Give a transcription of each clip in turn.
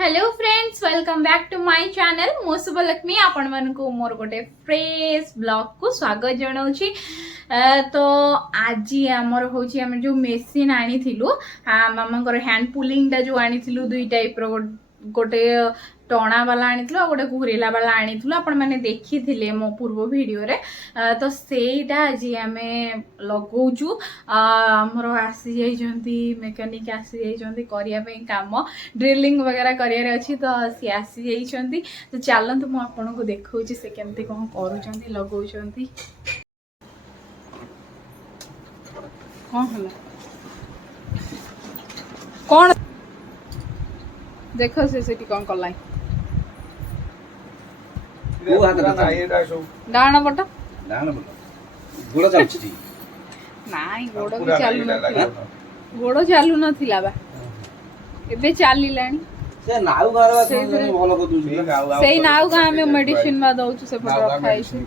Hello friends, welcome back to my channel. मो शुभलक्ष्मी आपण मानकु मोर गोटे फ्रेश ब्लॉग को स्वागत जनाऊँगी। तो आज आमर हूँ आम जो मेसीन आनी मामा हैंड पुलिंग टा जो आनी दुई टाइप रो गोटे टणा वाला आनी गोटे घूरेला वाला आनी आपण मैंने देखी थे मो पूर्व वीडियो रे। तो सेटा आज आम लगौचु आमर आसी जाइछंती मेकानिक आसी जाइछंती करिया काम ड्रिलिंग वगैरह करियार अच्छी। तो सी आसी जाइछंती। तो चलतु मु आपन को देखौची से केमती कोन करूछंती लगौछंती। कौन हला कौन देखो से सेठी कोन करलाई डाण पट गोड़ चलछि नाई गोड़ भी चालू नथिला गोड़ चालू नथिला बा एबे चालिलानी से नाउ घर भलो को दुजी सेई नाउ गा में मेडिसिन बा दउछु से पट रखाई छै।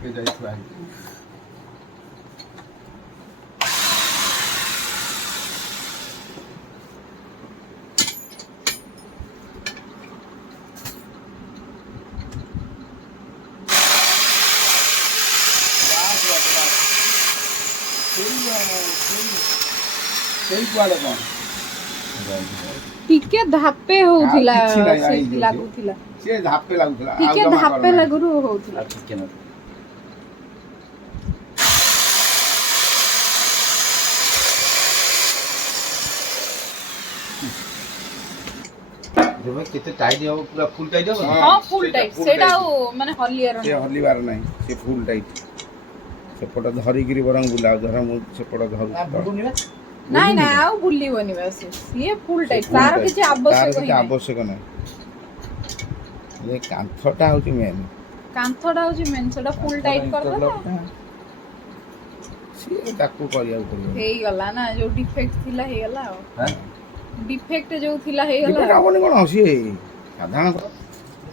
टिके धापे होउथिला सेठी लागुथिला से धापे लागुथिला टिके धापे लागुरु होउथिला ठीक न जब केते टाइट हो पूरा फुल टाइट हो हां फुल टाइट सेटा माने हलियर से हलिबार नहीं से फुल टाइट से पट धरी गिरी बरंग बुलाओ धरा मु से पट धरू नहीं नहीं आउ बुल्लीबनी बस ये फुल टाइट तार किछ आवश्यक नहीं ये कांथटा होची मेन कांथडा होची मेन सेटा फुल टाइट कर दो से ताकू करिया पड़ियो हेई गला ना जो डिफेक्ट थिला हे गला हां डिफेक्ट जो थिला हे गला डिफेक्ट आबनी कोन हसी साधारण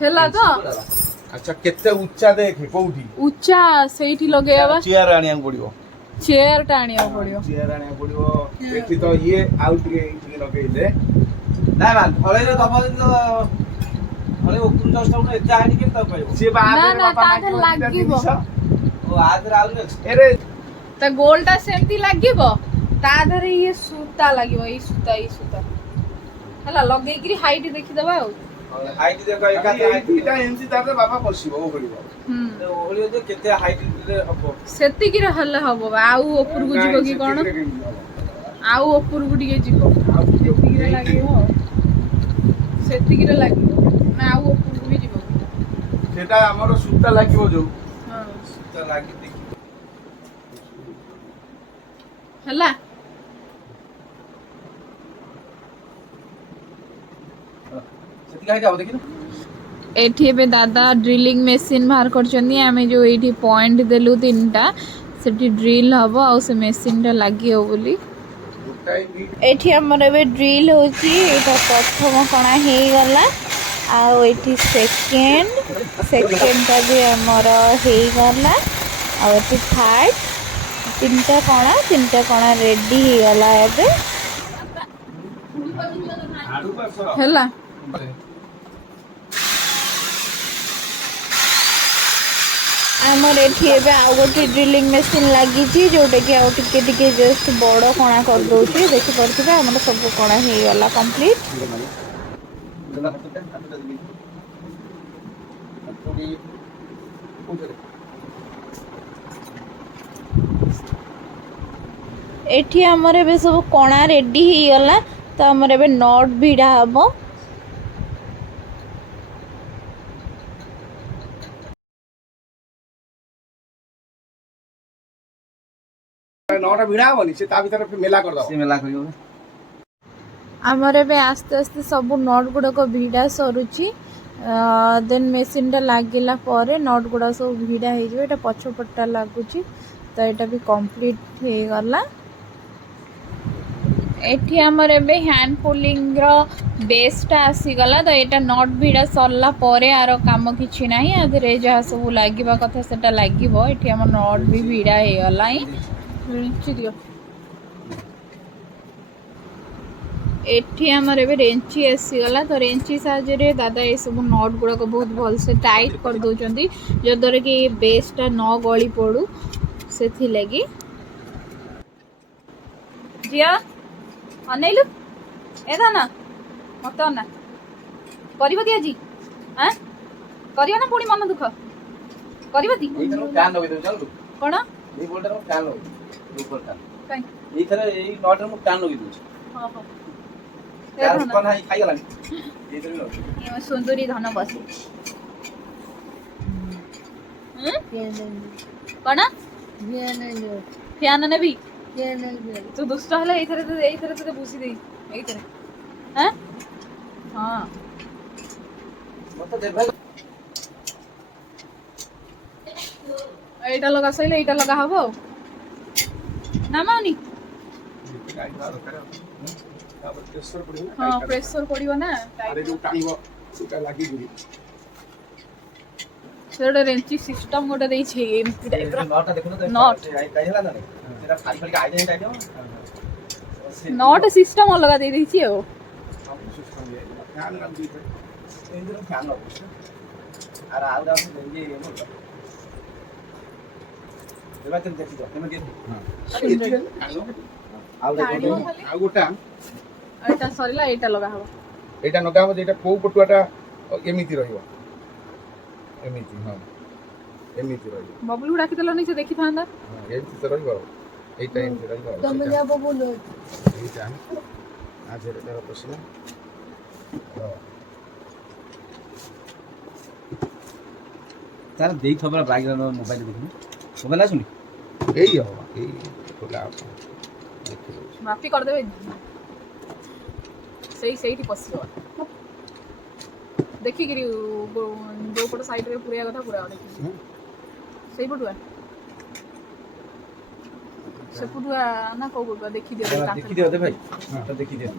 हेला तो अच्छा केते ऊंचा देख कोठी ऊंचा सेठी लगेयाबा चेयर आनिया पड़ियो चेयर टाणिया पड़ियो चेयर आनिया पड़ियो एठी तो ये आउट के लगेइले ना बा घरे रे दबा दिन घरे ओकुन जस्ट एते आनी केम त पाइबो से ना ना तादे लागिबो ओ आदर आउले अरे त गोलटा सेमती लागिबो तादरे ये सूता लागिबो ई सूता हला लगेगिरी हाइट देखि दबा हाइट देखो एका एमसी तारे बाबा बसिबो ओ करिबो ओलियो जे केते हाइट रे हबो सेति की रहले हबो आउ ऊपर को जीवो की कोन आउ ऊपर को दिगे जीवो सेति की लागिबो सेति की लागिबो ना आउ ऊपर को भी जीवो सेटा हमरो सूता लागिबो जो हां सूता लागि देखि हला सेति काहे जाओ देखि एठी बे दादा ड्रिलिंग मशीन बाहर करछनी आमे जो एठी पॉइंट देलु तीनटा सेठी ड्रिल हबो आ से मशीन टा लागि हो बोली एठी हमर बे ड्रिल होची एटा प्रथम कणा हे गला आ एठी सेकंड टा भी हमर हे गला आ एठी थर्ड तीनटा कणा रेडी हे गला एबे हला आमर एठी एबे आ गोटे ड्रिलिंग मशीन लागि छी जोटे कि आ टिके जस्ट बड़ कणा कर दोची देखि परथिबे हमर सब कणा हे गला कंप्लीट एठी हमर एबे सब कणा रेडी हे गला तो हमर एबे नट भिड़ा हबो नौटा भिड़ा होनी से ता भीतर मेला कर दो से मेला करियो आमर एबे आस्ते आस्ते सब नट गुड़ा को भिड़ा सरुची देन मेसीन टा लागिला परे नट गुड़ा सब भिड़ा हे जो एटा पछपट्टा लागुची तो एटा भी कंप्लीट हे गला एठी हमर एबे हैंड पुलिंग रो बेस टा आसी गला तो एटा नट भिड़ा सरला परे आरो काम किछि नाही आधरे जहा सब लागिबा कथा सेटा लागिबो एठी हमर नट भी भिड़ा हे गला ही दियो एठी हमर एबे रेंची आसीगला तो रेंची साहाଯ୍ୟରେ दादा ये सब नट गुड़ाक बहुत भल से टाइट कर दौरान जद्वारा कि बेसटा न गली पड़ू से लगी जिया अनैलु एदा ना मत ना करबो दी आजी हां करियो ना पुणी मन दुख करबो दी फैन लगे दो चल कोन ए बोल्टर में फैन लगे ऊपर का काई ए थरे ए नट में फैन लगे दो हां हां यार कौन है खाई गला ये तो लो ये सुंदरी धन बसी कोन फैन नेबी तू दुष्ट हला एथरे तो बुसी दे एथरे हैं हां मत दे भाई एटा लगा सही एटा लगा हबो ना माउनी हां प्रेशर पड़ियो ना अरे जो टाइम सेटा लागी गुरी सेटा रेंची सिस्टम गोटे देई छै एमपी टाइप रो नट देखो तो नट काई हला ना सेटा खाली खाली आइडे टाइप नट सिस्टम अलग दे दै छी ओ सिस्टम ये फैन लग दी इंद्र फैन लग अरे आउट आउट देंगे ये बोल देवा के देखि दो तुम के हां एती आउट आउ गोटा एटा सरीला एटा लगा हबो एटा नगा हो जेटा को पटुआटा एमिति रहिबो एमिति हां एमिति रहिबो बबलू डाकी देलो नै से देखि थांदा हां एमिति तो रहिबो एई टाइम से रहिबो तुम जा बबलू एटा आज एटा पसला तार देई खबर बैकग्राउंड मोबाइल देखनी मोबाइल आसुनी एई हो एई खोला माफी कर देबे सही थी पसियो देखि गिरी जो पट साइड रे पुरिया कथा पुरा देखि सही पटुआ से पटुआ ना को पटुआ देखि दे देखि दे दे भाई हां तो देखि दे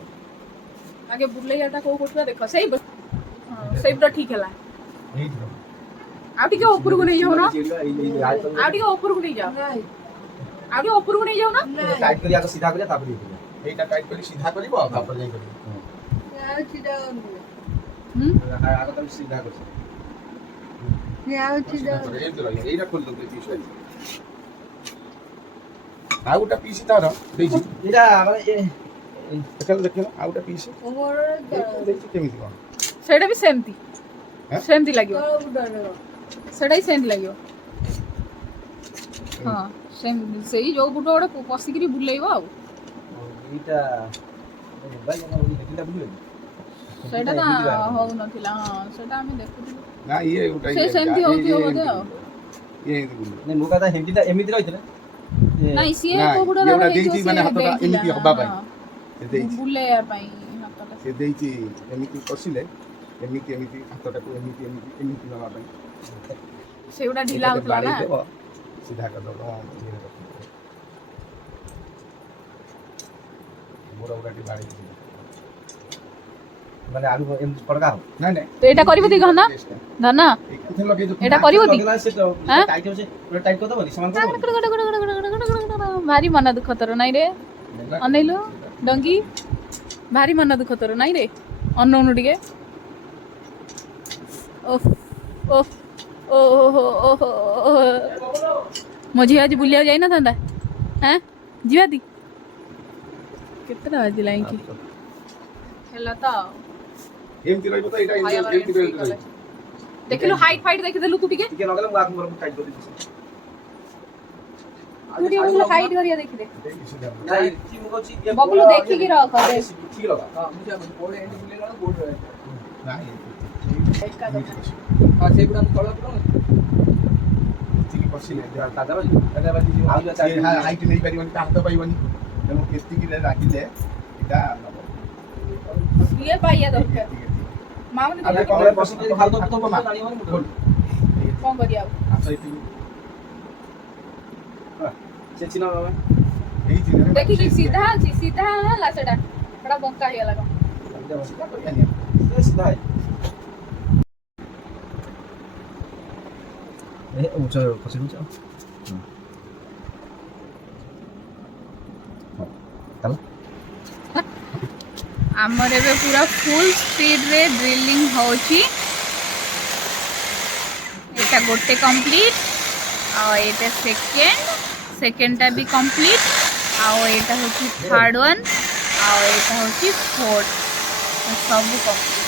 आगे बुरले जाता को पटुआ देखो सही हां सही तो ठीक हैला एई जो आउटी के ऊपर को नहीं जाओ ना आउटी के ऊपर को नहीं जाओ आउटी ऊपर को नहीं जाओ ना टाइट करिया तो सीधा करिया तापर एटा टाइट करी सीधा करबो तापर जाई करबो आगे तो सीधा कर एई तो रही एटा खोल दो पीस आउटा पीस तार देछि एटा माने चल देखियो आउटा पीस देछि केमिति कोन सेटा भी सेमती हैं? सेमती लागियो सेटा ही सेमती लागियो हां सेम सेही जो बुटो ओडे पसिकरी बुलेइबो आ एटा मोबाइल में देखिला बुले सेटा ना हो नथिला हां सेटा हम देखुथिलु ना ये उठाई से सेमती होती हो बोधे ये नहीं मोका ता हेमती एमिति रहितले नहीं सी ना, को बुटो ये रे ଦେଇଛି ମାନେ ହାତଟା ଏମିତି ହବା ପାଇଁ। ସେ ଦେଇଛି ବୁଲେଇବା ପାଇଁ ହାତଟା ସେ ଦେଇଛି ଏମିତି କଷିଲେ ଏମିତି ଏମିତି ହାତଟାକୁ ଏମିତି ଏମିତି ଏମିତି ନବା ପାଇଁ ସେଉଟା ଢିଲା ହଉଥିଲା ନା ଦେବ ସିଧା କରିଦବ ଗୋଡ଼ ଗୁଡ଼ାଟି ବାড়ি माने आलू एम पड़गा हो ନାଇଁ ନାଇଁ तो एटा करिबो दी गहना धना ଏଠି ଲଗେଇ ଦଉ एटा करिबो दी से तो हां? टाइट हो से पूरा टाइट कर दो बनी सामान भारी मन दुख तोर नाइ रे अनैलो डंगी भारी मन दुख तोर नाइ रे अनौनु टिके ओफ ओफ ओहो मझे आज बुलिया जाई ना थांदा हैं जीवा दी कितना आज लाइन की हेला तो ଏମିତି ରହିବ ତ ଏଇଟା ଏମିତି ରହିବ देखिलो हाइट फाइट देखि देलु तू टिके ठीक है लगला मुआ मोर टाइट कर दी तू टिके हाइट करिया देखि दे नहीं की मुको ची ये बबलू देखि की रख दे ठीक लगा हां मुझे बोले एंड बुले ना बोल रहा है ନାଇଁ एक का हां से पूरा तळ पूरा ଏତିକି କଷିଲେ दादा बाजी ଆଉ जो चाहि ହାଇଟ୍ ନେଇପାରିବନି ତା ହାତ ପାଇବନି ତେଣୁ ଏତିକିରେ ଲାଗିଲେ ଏଇଟା ନବ ये पाइया दरकार मामने अबे कमरे बसिन जदी खाल तो तो पानी माने मुठो कोन करिया ଆସ ଏତିକି से चिना बाबा ଏଇ ଚିହ୍ନରେ देखि कि सीधा अछि सीधा हला सेटा बड़ा बंका हे लगा ये सीधा है ए ऊंचा पछी ऊंचा चल आमर एबे पूरा फुल स्पीड रे ड्रिलिंग होची एटा गोटे कंप्लीट आ एटा सेकेंडटा भी कंप्लीट आ एटा होची थर्ड वन आ एटा होची फोर्थ सब कंप्लीट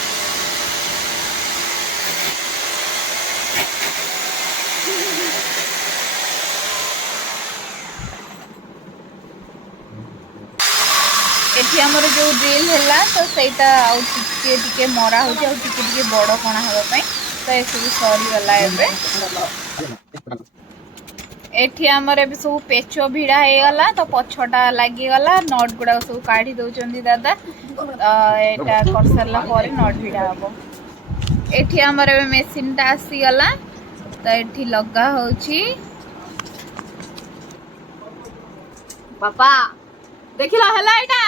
एठी हमर जो ड्रिल हैला तो सेटा आउ टिके टिके मरा होची आउ टिके टिके बड़ कोना हेबा पई तो ए सब सॉरी वाला एबे एठी हमर एबे सब पेचो भिड़ा हे गला तो पछटा लागी गला नट गुडा सब काढी दउचंदी दादा एटा करसरला परे नट भिड़ा हबो एठी हमर एबे मशीन ता आसी गला तो एठी लगा होची बापा देखिला हला एटा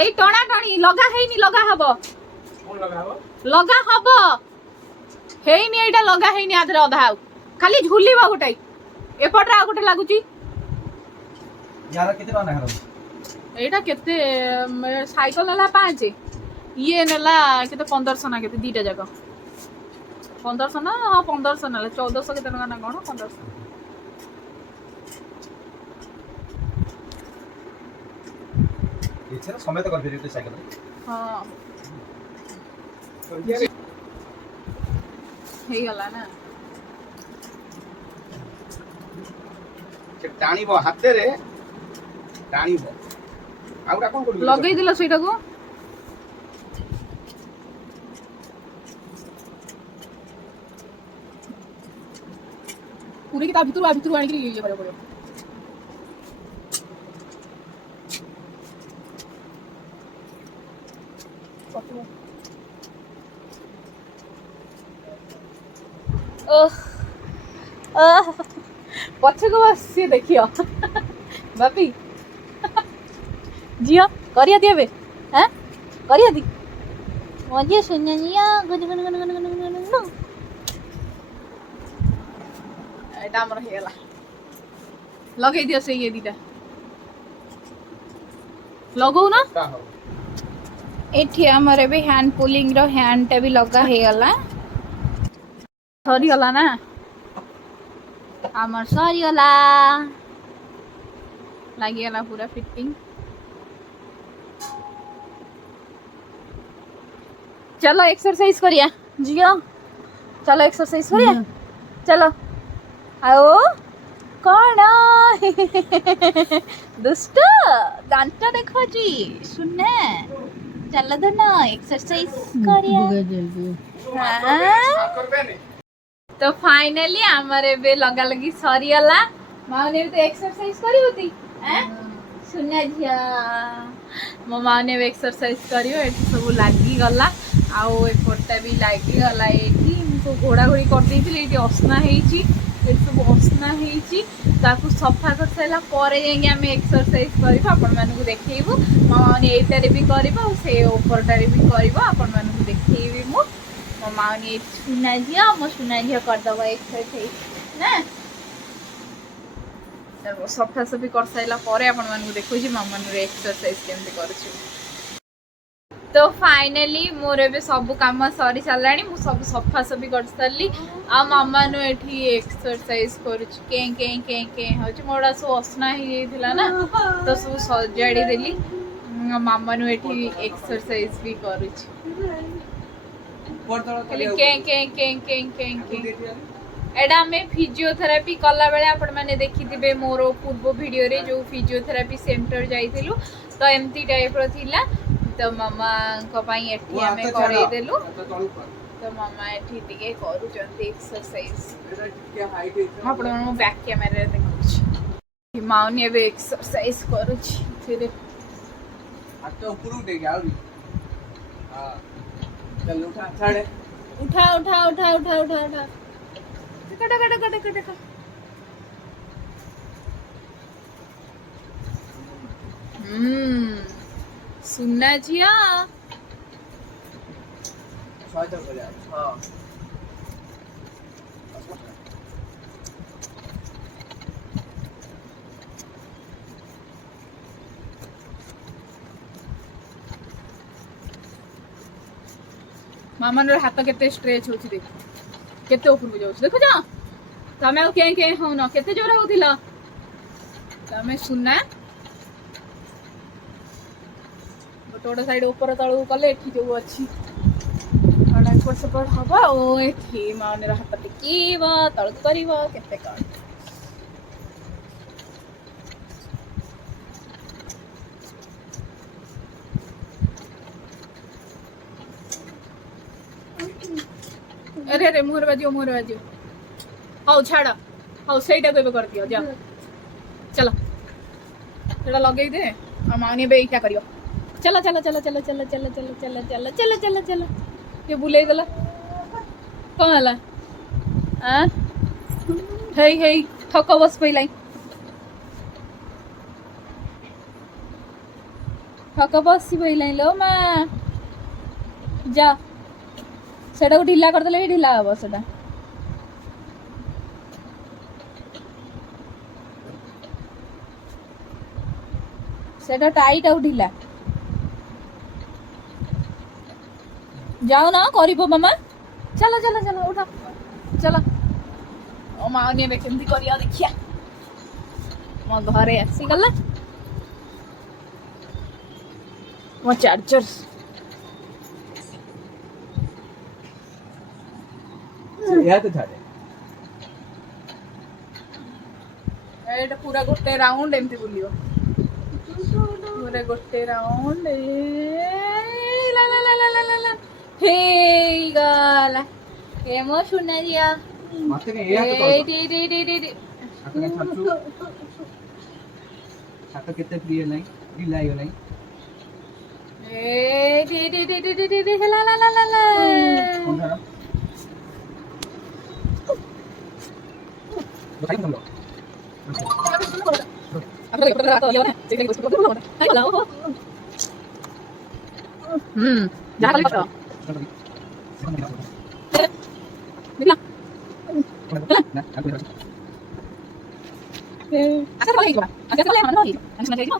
এই টনা টনি লগা হেইনি লগা হবো কোন লগা হবো হেইনি এইটা লগা হেইনি আদরে অধা আউ খালি ঝুলিবা গোটাই এপটরা আউ গোটে লাগুচি यार केते टना हरो এইটা কেতে সাইকেল নেলা 5 ইয়ে নেলা কেতে 1500 না কেতে দুইটা জায়গা 1500 না हां 1500 নেলা 1400 কেতে টাকা না কোন 1500 इच्छा समय तो कर फिर साइकिल हां हे गला ना ସେ ଟାଣିବ ହାତରେ ଟାଣିବ ଆଉ ଗୋଟା କଣ କରିବ ଲଗେଇ ଦିଲ ସେଇଟାକୁ पूरी किताब भितर आने के लिए ये करे पड़ो पछे को बस देखियो बापी जियो करिया दिए बे हैं करिया दी मजे सुनिया gun gun gun gun gun gun एटा हमर हेला लगे दियो से ये दीटा लगौ ना एठी हमर एबे हैंड पुलिंग रो हैंड टा भी लगा हे गला सरी गला ना हमर सरी गला लागी गला पूरा फिटिंग चलो एक्सरसाइज करिया जियो चलो एक्सरसाइज करिया चलो आओ कौन दुष्ट दांत देखो जी सुनने चल दो ना एक्सरसाइज करिया तो फाइनली हमारे बे लगा लगी सरीगला माने तो एक्सरसाइज करी होती हैं सुनने झिया मो माने एक्सरसाइज करियो एठी सब लागी गला आउ एपटा भी लागी गला एठी को घोड़ा घोड़ी कर देथिले एठी असना हेची एठी सब असना हेची ताकू सफा कर साइला परे जेंगे हम एक्सरसाइज करबो आपण मानकु देखेइबो माने एटारे भी करबो और से ऊपरटारे भी करबो आपण मानकु देखेइबी मो मो माने सुना झिया कर दबो एक्सरसाइज ना तो सफा सफी कर साइला परे आपण मानकु देखो जी मामा रे एक्सरसाइज केमते करछु तो फाइनली मोर एबे सब काम सरी सालानी मु सब सफा सफी कर सारली आ मामा नो एठी एक्सरसाइज करूछ के के के के होछ मोडा सो असना ही थिला ना तो सब सजाडी देली मामा नो एठी एक्सरसाइज भी करूछ के के के के के के एडा में फिजियोथेरापी कला बेले आपण माने देखि दिबे मोर पूर्व वीडियो रे जो फिजियोथेरापी सेंटर जाइथिलु तो एमती टाइप रो थिला तो मामा को पई एठी हमें करे देलु तो मामा एठी टिके करू जंती एक्सरसाइज आपण मो बैक कैमरा रे देखुछ माउनी एबे एक्सरसाइज करूछ फिर हाथ ऊपर उठे गया हां चल उठा छाड़े उठा उठा उठा उठा उठा उठा कटा कटा कटा कटा कटा सुनना जिया स्वाद हो जाए हां ମାମାର ହାତ କେତେ ଷ୍ଟ୍ରେଚ୍ ହଉଛି ଦେଖ କେତେ ଉପରକୁ ଯାଉଛି ଦେଖୁଛ ତମେ ଆଉ କେଁ କେଁ ହଉନ କେତେ ଜୋର ହଉଥିଲ ତମେ ସୁନା ଗୋଟେ ଗୋଟେ ସାଇଡ୍ ଉପର ତଳକୁ କଲେ ଏଠି ଯୋଉ ଅଛି ଏପଟ ସେପଟ ହବ ଆଉ ଏଠି ମାଉନୀର ହାତ ଟେକିବ ତଳକୁ କରିବ କେତେ କଣ अरे अरे मुहर बाजियो हौ छाड़ हौ ସେଇଟା ଏବେ କରିଦିଅ ଯା चलो ସେଟା ଲଗେଇ ଦେ ଆଉ ମାଉନି ଏବେ ଏଇଟା କରିବ चलो चलो चलो चलो चलो चलो चलो चलो चलो चलो चलो चलो ये बुलेଇ ଦେଲା କଣ ହେଲା ହେଇ ହେଇ ଥକ ବସ ପଇଲାଇ ଥକ ବସି ପଇଲାଇ लो ମା ଯା ସେଟାକୁ ଢିଲା କରିଦେଲେ ବି ଢିଲା ହବ ସେଟା सेटा टाइट आउ ढिला जाओ ना करिबो मामा चलो चलो चलो उठा चलो ओ माउनी बे केमती करिया देखिया मो घरे आसी गला मो चार्जर ଏହା ତ ଛାଡେ ଏଟା पूरा गोटे राउंड एमती बुलियो पूरा गोटे राउंड ला ला ला ला ला ला हे गाला ए मो सुना दिया ମତେ କାଇଁ ଏହା ତ ए डी डी डी डी डी ଆପଣ ଛାଚୁ ଛାତ କେତେ ପ୍ରିୟ ନାହିଁ ଢିଲା ହେଇଗଲାଣି ए डी डी डी डी डी डी ला ला ला ला ला କୋଉଟା ଖାଇ ଭଲ जा खाली पकड़ो निकला अच्छा बोल गया अच्छा बोल मन नहीं अच्छा सुना चाहिए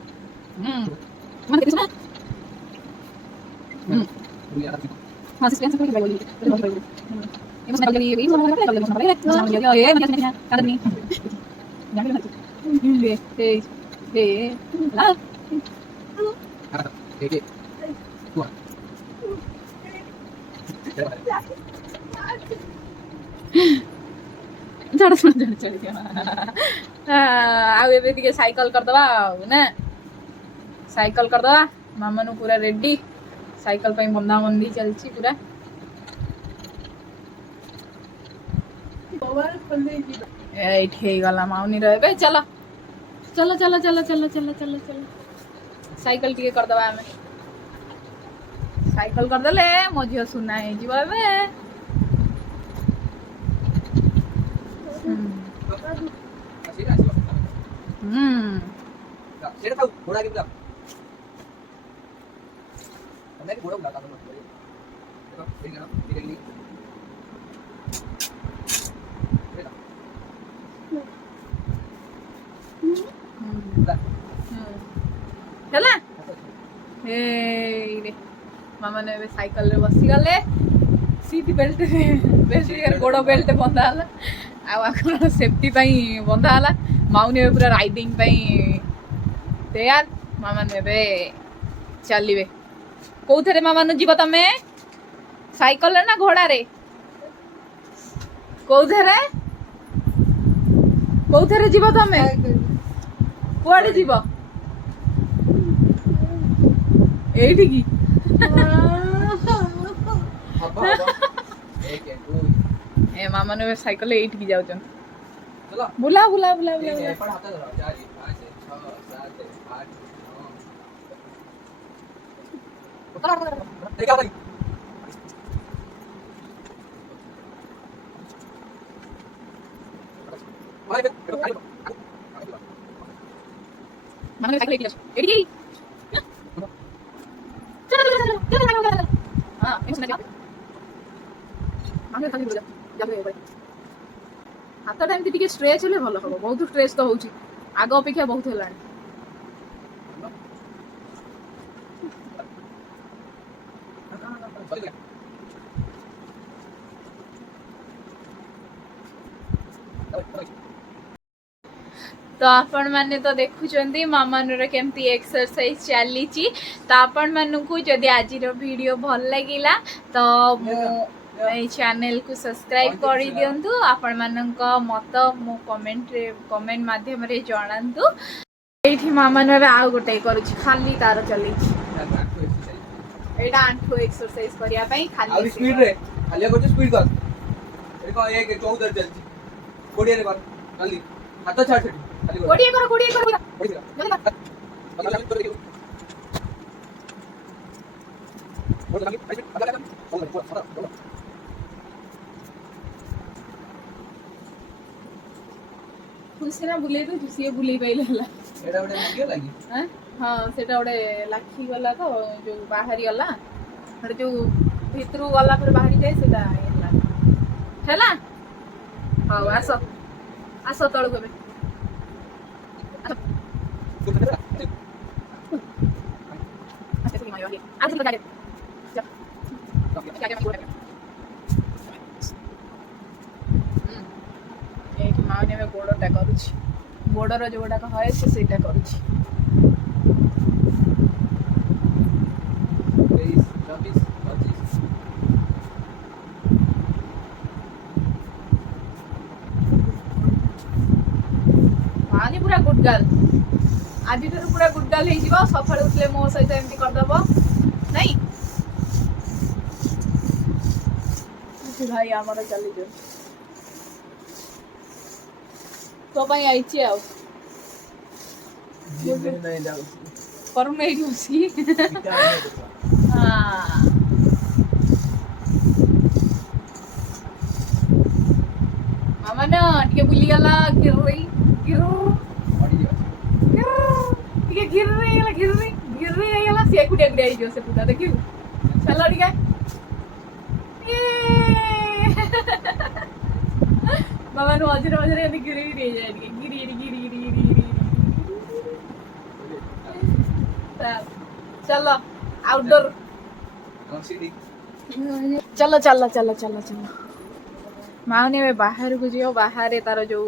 मन कितने सुना हां सिस्टम से कोई बोली ये बस निकल गई ये मन लगा लगा लगा लगा ये मैं क्या कर नहीं जाने लगा ए ए ला एक हुआ झाड़ सुन झाड़ चढ़ गया आ एबे ଟିକେ ସାଇକେଲ करदवा ना साइकिल करदवा मामा नु पूरा रेडी साइकिल ପାଇଁ ବନ୍ଧା ବନ୍ଧି ଚାଲିଛି पूरा एठ हे गला माउनी रहबे चलो चलो चलो चलो चलो चलो चलो चलो साइकिल टिके करदवा हमें साइकिल कर देले मो झियो सुना हे जीव एबे सेटा था घोड़ा के बुला हमने घोड़ा बुला था देखो ठीक है ना ठीक है चला हे रे मामा ने साइकिल रे बसी गले सीट बेल्ट रे गोड़ बेल्ट बंधा हला आ सेफ्टी पाई बंधा हला माउनी पूरा राइडिंग पाई तैयार मामा ने चलिए कौथे मामा ने जीव तमे साइकिल रे ना घोड़ा रे कौथे रे जीव तमे कुआडे जीव एठी की ए मामा ने साइकिल एठी की जाउछन चलो बुला बुला बुला बुला ये पर हाथ धरो 4 5 6 7 8 9 देखा भाई भाई मामा ने साइकिल एठी एठी चलो चलो चलो चलो चलो चलो हां ये सुना जा मामा खाली बुला जा भाई हाथ टाइम टिके स्ट्रेच हेले भलो हबो बहुत स्ट्रेच तो होउची आगो अपेक्षा बहुत हेलानी तो आपण माने तो देखुचंदी मामानुर केमती एक्सरसाइज चली तो आपण मानू जदि आज वीडियो भल लगिला तो चैनल को सब्सक्राइब कर दिंतु आपण मानक मत मो कमेंट माध्यम रे जणांतु एठी मामानुर आउ गोटे करूची खाली तार चली एटा आंठो एक्सरसाइज करिया पई खाली स्पीड रे खाली को स्पीड कर ए को 1 14 चलची कोडिया रे कर खाली हाथ छाड़ छड़ी खाली कोडिया करो खुशी बुले तो खुशी बुले पाइले हला एडा बडे वीडियो लागी हां हां सेटा ओडे लाखी गला तो जो बाहरी गला फिर जो भितरु गला फिर बाहरी जाय सेटा हैला हां आसो आसो तळ गबे माने में गोड़टा करूची गोड़र जोड़ा है सेटा करूची 23 24 25 माने पूरा गुड गर्ल आज पूरा गुड गर्ल हो जीव सफल उठले मो सहित एमती करदब नहीं भाई आमर चली जो तो भाई आईची आउ नहीं जाऊ करू नहीं दूसरी हां मामा ना टिके बुली गला गिर रही गला से कुटिया कुटिया जो से पूरा देखियो चलो ठीक है मामा नो अजरे अजरे गिरी रे जाए गिरी चलो आउटडोर चलो चलो चलो चलो चलो माउनी में बाहर को जियो बाहर तार जो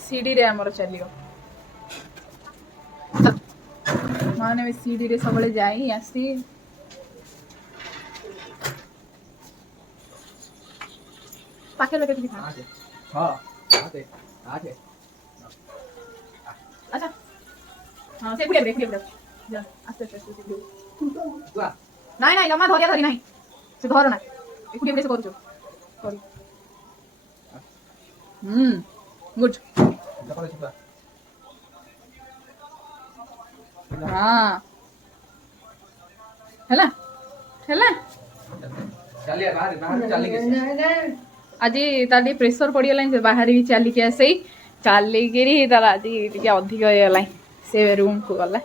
सीढ़ी रे हमर चलियो माने में सीढ़ी रे सबले जाई आसी पाके लगे दिखा हां आते अच्छा हां से कुड़े जा आस्ते आस्ते वाह नहीं जमा धरिया धरी नहीं से धर ना कुड़े कुड़े से करू करू गुड हाँ हैला हैला चलिए बाहर चली गई आज तार प्रेसर पड़गला से बाहर भी चलिक आसे चलिकी तार आज टे अधिक होगा से रूम को गला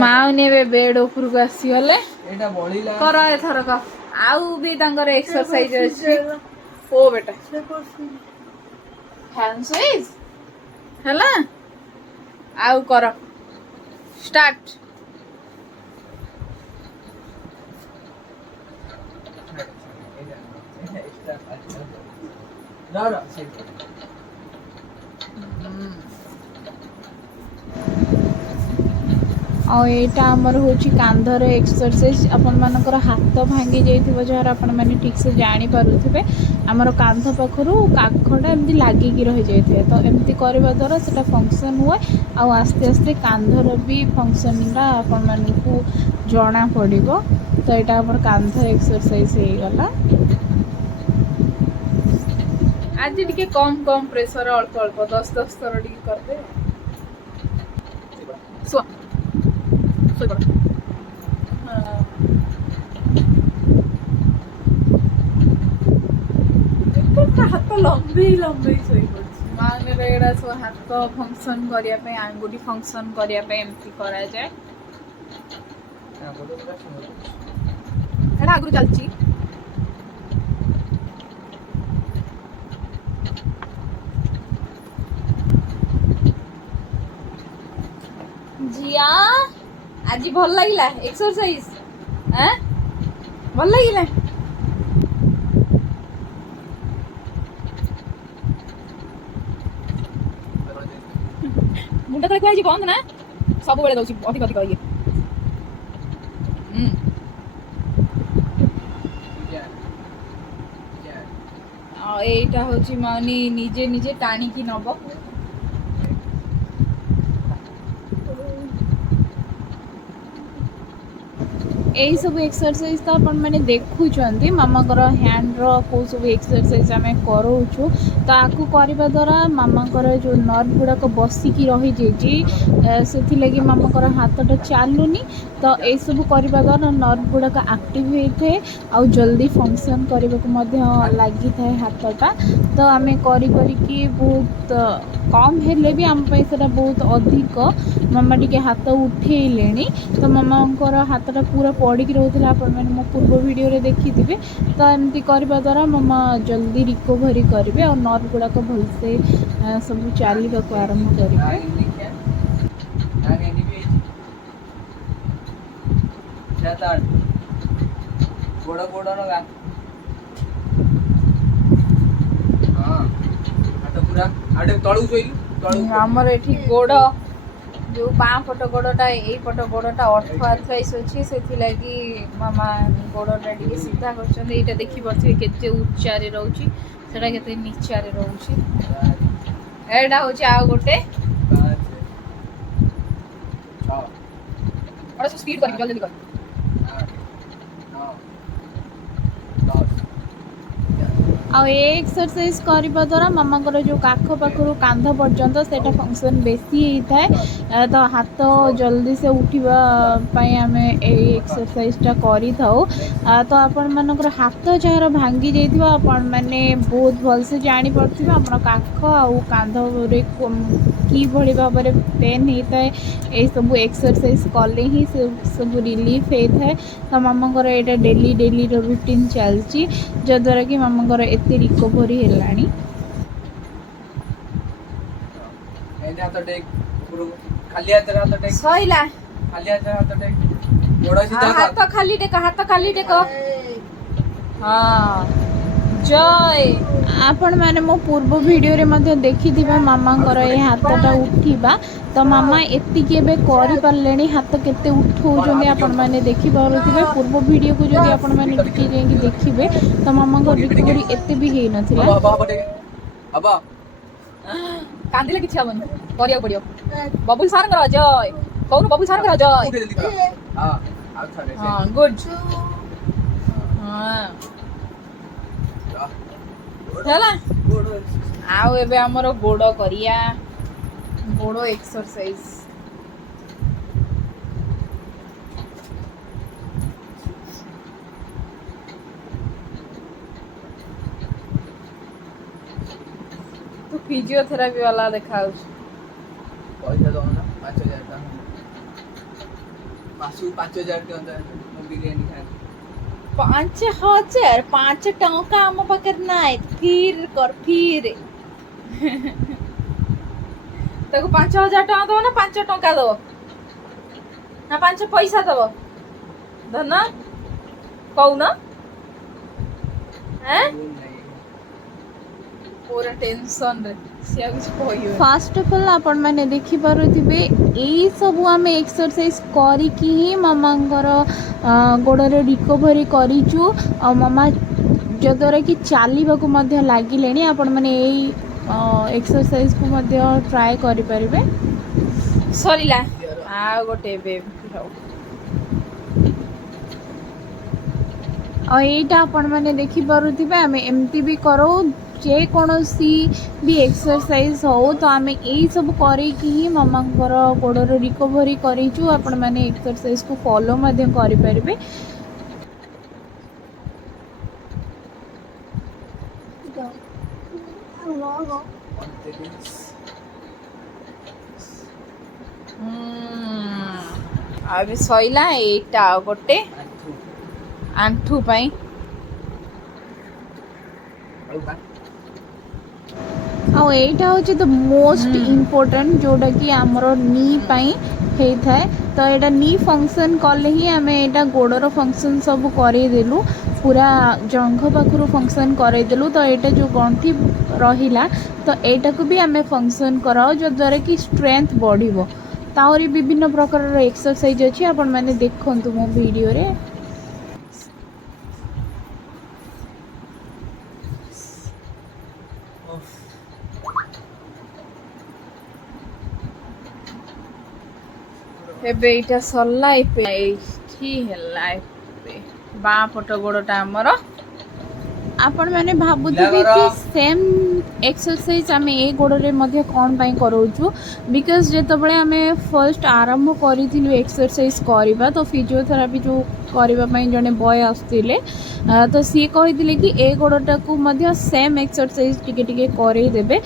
माने बेड ऊपर को आसीगले कर एथरक आउ भी एक्सरसाइज अच्छी ओ बेटा हैंडसाइज हैला आउ कर स्टार्ट और यहाँ आमर हूँ कांधर एक्सरसाइज अपन मानकर हाथ भांगी जाइए जार आपण मैंने ठीक से जानीपे आमर कांध पाखु काखटा एमती लगिकी रही जाए तो एमती करने द्वारा से फंक्शन हुए आस्ते आस्ते कांधर भी फंक्शनटा आपण मानू जना पड़ तो यहाँ आम कांध एक्सरसाइज हो गला आज टे कम कम प्रेशर अल्प अल्प 10-10 थर टे करदे हाथ लंबे लंबे माने सब हाथ फंक्शन करने आंगुठी फंक्शन करने एमती करा जाए आगु चलची जिया आज भल लगिला एक्सरसाइज भल लगिला मुंडा तले कुआई बंद ना सब बेले दउची अधिक अधिक ये এইটা হচ্ছে মানে নিজে নিজে টানি কি নব এই সব এক্সরসাইজ তো আপন মানে দেখুଛନ୍ତି মামাଙ୍କର ହ୍ୟାଣ୍ଡର କେଉଁ ସବୁ ଏକ୍ସରସାଇଜ ଆମେ କରାଉଛୁ ତ ଆକୁ କରିବା ଦ୍ୱାରା ମାମାଙ୍କର ଯେଉଁ ନର୍ଭ ଗୁଡ଼ାକ ବସିକି ରହିଯାଇଛି ସେଥିଲାଗି ମାମାଙ୍କର ହାତଟା ଚାଲୁନି ତ ଏଇସବୁ କରିବା ଦ୍ୱାରା ନର୍ଭ ଗୁଡ଼ାକ ଆକ୍ଟିଭ ହୋଇଥାଏ ଆଉ ଜଲ୍ଦି ଫଙ୍କସନ୍ କରିବାକୁ ମଧ୍ୟ ଲାଗିଥାଏ ହାତଟା ତ ଆମେ କରି କରିକି ବହୁତ କମ୍ ହେଲେ ବି ଆମ ପାଇଁ ସେଟା ବହୁତ ଅଧିକ ମାମା ଟିକେ ହାତ ଉଠେଇଲେଣି ତ ମାମାଙ୍କର ହାତଟା ପୁରା ପଡ଼ିକି ରହୁଥିଲା ଆପଣମାନେ ମୋ ପୂର୍ବ ଭିଡ଼ିଓରେ ଦେଖିଥିବେ ତ ଏମିତି କରିବା ଦ୍ୱାରା ମାମା ଜଲ୍ଦି ରିକଭରି କରିବେ ଆଉ ନର୍ଭ ଗୁଡ଼ାକ ଭଲସେ ସବୁ ଚାଲିବାକୁ ଆରମ୍ଭ କରିବେ ଆମର ଏଠି ଗୋଡ଼ जो बाँ पट गोड़टा यही पट गोड़टा अर्थराइज अच्छी से मामा गोड़टा टे सीधा कर देखिपे के उच्चारे रोचे के नीचारे रोचे एटा हूँ आ गोटे स्पीड कर जल्दी कर आ एक्सरसाइज करने द्वारा मामाकर जो काख पाखु कांध पर्यंत से फंक्शन बेसी होता है तो हाथ जल्दी से उठापी आम एक्सरसाइजटा करी तो आपण मानकर हाथ जार भांगी जाइथिबा आपण माने बहुत भल से जानी पड़थिबे आपण काख आउ कांध रे की भली भाव में पेन होता है ये सब एक्सरसाइज कले ही सब रिलीफ होता है तो मामाकर यहाँ डेली डेली रूटीन चलती जद्वारा कि मामाकर एते रिकवरी हेलानी सईला हाथ खाली टेक हाँ जय आपण माने मो पूर्व वीडियो रे मध्ये देखिथिबा मामांकर ए हाथटा उठीबा तो मामा एतिके बे करि पारलेनी हाथ केते उठौजोंदे आपण माने देखि पारुथिबे पूर्व वीडियो को जदि आपण माने टिके जेंकी देखिबे तो मामांकर रिकवरी एते भी हेइ नथिला अबा कांदिले किछि हबन करिया पड़ियो बबुल सार कर जय कोन बबुल सार कर जय हां गुड हां चला आउ एबे हमर गोड़ करिया गोड़ एक्सरसाइज तो फिजियोथेरापी वाला देखा पैसा दो ना 5000 का मासु 5000 के अंदर बिरयानी खाए 5000 5 टंका आम पाखे नाई फिर कर फिर ताको 5000 टंका दो ना 5 टंका दो ना 5 पैसा दो धन कहू ना हैं पूरा टेंशन रे सिया कुछ कहयो फर्स्ट ऑफ ऑल आपण माने देखि पारुथिबे एई सब आम एक्सरसाइज करी कि ही मामांकर गोड़रे रिकवरी करिचु आ मामा जद्वारा कि चलवाक लगिले आपण मैंने यही एक्सरसाइज को ट्राए करें सरीला आ गोटे यहीटा आपण मैंने देखिपे आम एमती भी करो जेकोसी भी एक्सरसाइज हो तो आम यही सब करी मामांकर गोड़र रिकवरी करूँ आपण मैंने एक्सरसाइज को फॉलो करें अभी सईला एटा गोटे आंठू पाई आईटा हूँ द मोस्ट इम्पोर्टेंट जोटा कि आमर नी पाई होता है तो यहाँ नी फंक्शन कले ही आम यहाँ गोड़र फंक्शन सब करदेलु पूरा जंघ पाखु फंक्शन करदेलु तो यहाँ जो गंठी रहा तो यहाँ को भी आम फंक्शन कराओ जो द्वारा कि स्ट्रेंथ बढ़ ताहरी विभिन्न प्रकार एक्सरसाइज अच्छी आपण मैंने देखु मो वीडियो रे। एबे इटा सरला बाँ पट गोड़टा आमर आपण मैंने भाबुथिबे कि सेम एक्सरसाइज आम ए गोड़े कौन पाई करूँ बिकज जितेबाला आम फर्स्ट आरंभ करूँ एक्सरसाइज करवा तो फिजियोथेरापी जो करने जड़े बय आसते तो सी कही कि ए गोड़टा को सेम एक्सरसाइज टिके करदेवे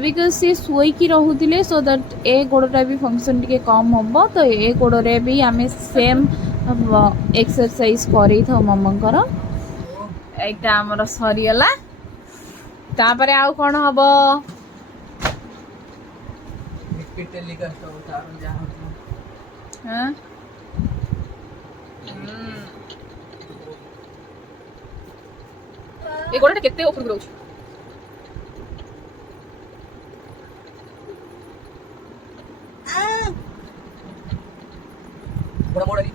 बिकज सी शोईकी रोते सो दैट ए गोड़टा भी फंक्शन टिके कम हम तो ए गोड़े भी आम सेम एक्सरसाइज कर मम्मा एटा आमर सरीगला तापरे आउ कौन हम ये गोड़टा केते ऊपर रहउछ बड़ा मोड़ा नी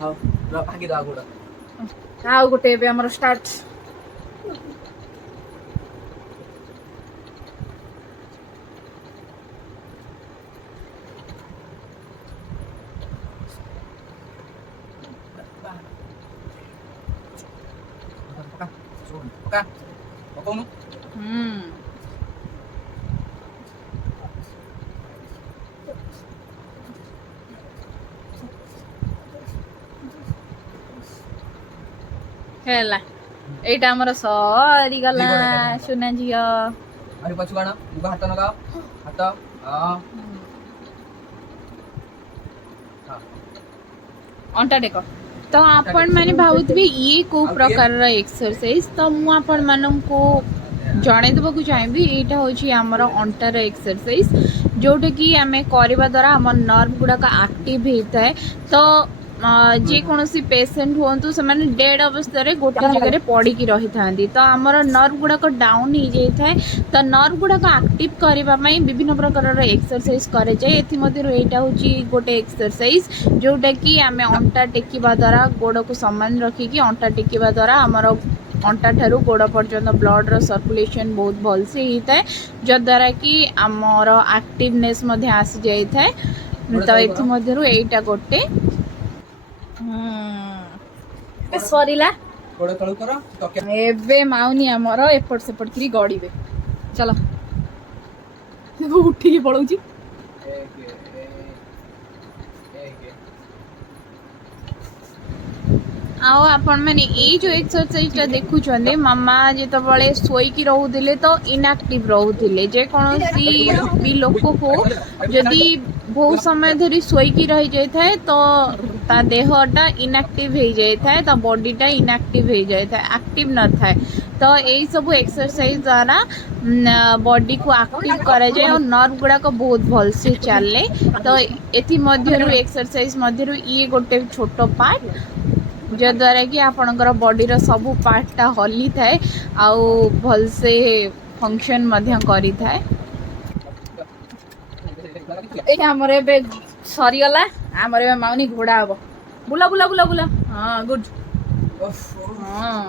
हां भागी दो गोड़ा आउ गोटे बे हमर स्टार्ट पका पकाउनु हेला एटा हमर सरी गला सुना जियो अरे पछु गाना मुगा हाथ लगाओ हाथ हां अंटा टेक तो आपण मैंने भावुथबे ये को प्रकार एक्सरसाइज तो मु आपण मानन को जणे देबा चाहिए यहाँ हूँ आमर अंटार एक्सरसाइज जोटा कि आम करवा द्वारा आम नर्व गुड़ाक एक्टिव होता है तो जेकोसी पेसेंट हूँ से डेड अवस्था गोटे जगह पड़ी रही था तो आमर नर्व गुड़ाक डाउन हो जाए तो नर्व गुड़ाक एक्टिव करने विभिन्न प्रकार एक्सरसाइज करे यहाँ हूँ गोटे एक्सरसाइज जोटा कि आम अंटा टेकिबा द्वारा गोड़ को सामान रखिकी अंटा टेकिबा द्वारा आमर अंटा ठारू गोड़ पर्यंत ब्लड रो सर्कुलेशन बहुत भल से होता है जद्वारा कि आमर एक्टिवनेस आसी जाए तो ये गोटे सरीला गोड़ तळु करो तो एबे माउनी आमर एपट सेपट करी गड़ीबे चलो उठी पड़ौची आओ आपण मैंने ये जो एक्सरसाइज टा देखुछंदे मामा जेतबळे सोईकी रहउथिले तो इनएक्टिव रहउथिले जे कोनोसी भी लोक को जदि बहुत समय धरी सोईकी रही जाय थाए तो ता देहटा इनएक्टिव हो जाय थाए ता बॉडीटा इनएक्टिव हो जाय थाए एक्टिव न थाए तो यही सब एक्सरसाइज द्वारा बॉडी को एक्टिव करा जाए और नर्व गुड़ाक बहुत भल से चले तो एथि मध्यरु एक्सरसाइज मध्यरु ये गोटे छोट पार्ट जद्वारा कि आपणकर बॉडीर सबू पार्टा हली थाए आउ भल से फंक्शन मध्य करी थाए एटा हमर एबे सरी गला हमर एबे माउनी घोड़ा हबो बुला बुला बुला बुला हां गुड हां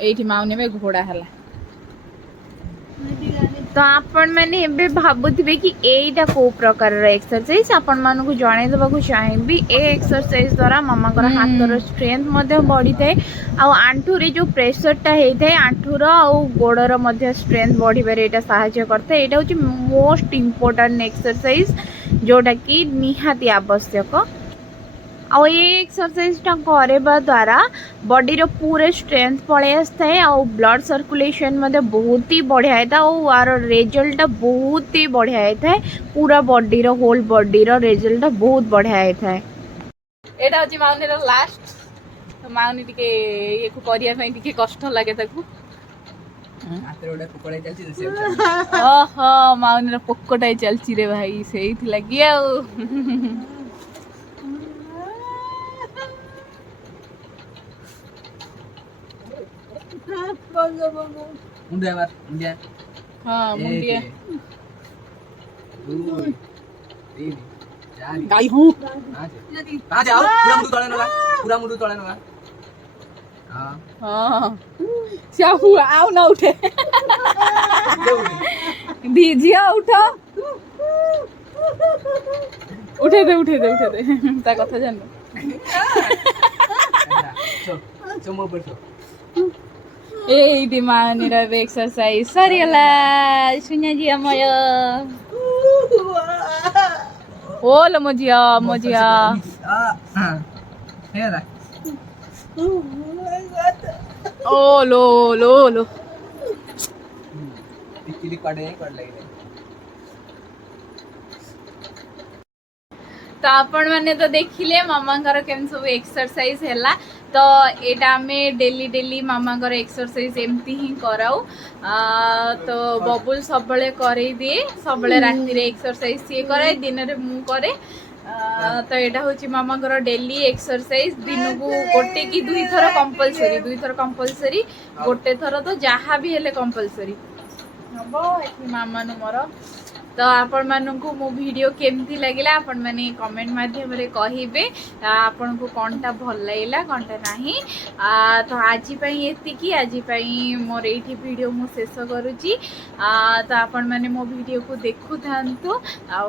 एठी माउनी में घोड़ा हला तो आपण मैंने एबे भाबुथिबे कि एटा को प्रकार एक्सरसाइज आपण मानु को जणे देबा चाहिए ए एक्सरसाइज द्वारा मामा कर हाथर स्ट्रेंथ मध्य बढ़ी थाए आ आंठू रे जो प्रेशर टा हे थाए आंठूर आ गोड़र मध्य स्ट्रेंथ बढ़िबारे एटा सहायता करते एटा होची मोस्ट इंपोर्टेंट एक्सरसाइज जोटा कि निहाती आवश्यक आ ये एक्सरसाइज टा करबा द्वारा बॉडी रो पूरे स्ट्रेंथ पळे आस्ताय आ ब्लड सर्कुलेशन मध्ये बहुत ही बढ़िया है और आर रिजल्ट बहुत ही बढ़िया है पूरा बॉडी रो होल बॉडी रो रिजल्ट बहुत बढ़िया है एटा होची माउनी रो लास्ट ମାଉନି ଟିକେ ଇଏକୁ କରିବା ପାଇଁ ଟିକେ କଷ୍ଟ ଲାଗେ ତାକୁ। ହାତରେ ଗୋଟେ କୁକୁଡ଼ା ଚାଲିଛି ସେ ଓହୋ ମାଉନିର ପୋକଟାଇ ଚାଲିଛି ରେ ଭାଇ ସେଇଥିଲାଗି ଆଉ। ମୁଣ୍ଡିଆ ମାର ମୁଣ୍ଡିଆ ହଁ ମୁଣ୍ଡିଆ ଦୁଇ ତିନି ଚାରି ଗାଈ ହଉ ପାଞ୍ଚ ଆଉ ପୁରା ମୁଣ୍ଡୁ ତଳେ ନଗା ହଁ ହଁ ସେ ଆଉ ନ ଉଠେ ଝିଅ ଉଠ ଉଠେଇ ଦେ ତା କଥା ଜାଣିନୁ। ମୋ ଉପରେ ଏଇଠି ମାନିର ଏକ୍ସରସାଇଜ ସରିଗଲା ସୁନା ଝିଅ ମୟ ଓଲୋ ମୋ ଝିଅ ଓଲୋ ଲୋ ଲୋ ଟିକିଲି କୁଆଡେ ଲାଗିଲା। ତ आपण मैंने तो देखिले मामांकर केम सब एक्सरसाइज हैला। तो एटा आमे डेली मामांकर एक्सरसाइज एमती ही कराऊ। तो बबुल सबले करे दिए सबले राति रे एक्सरसाइज सी करे दिन रे मु करे। तो एटा होची मामांकर डेली एक्सरसाइज दिन को गोटे की दुई थर कंपलसरी गोटे थर तो जहाँ भी हेले कंपलसरी हबो एठी मामा नु मोर। तो आपण मानू मो वीडियो केमती लगिला आपण माने कमेंट माध्यम रे कहिबे आपण को कोनटा भल लागला कोनटा नाही। तो आज पई एतिकी आज पई मोर एठी वीडियो मु शेष करूची। तो आपण माने मो वीडियो को देखु थांतु आ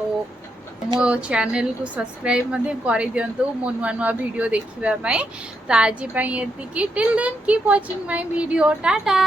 मो चैनल को सब्सक्राइब मध्ये कर दियंतु मो नुआ वीडियो देखिबा पई। तो आज पई एतिकी till then keep watching my video Tata.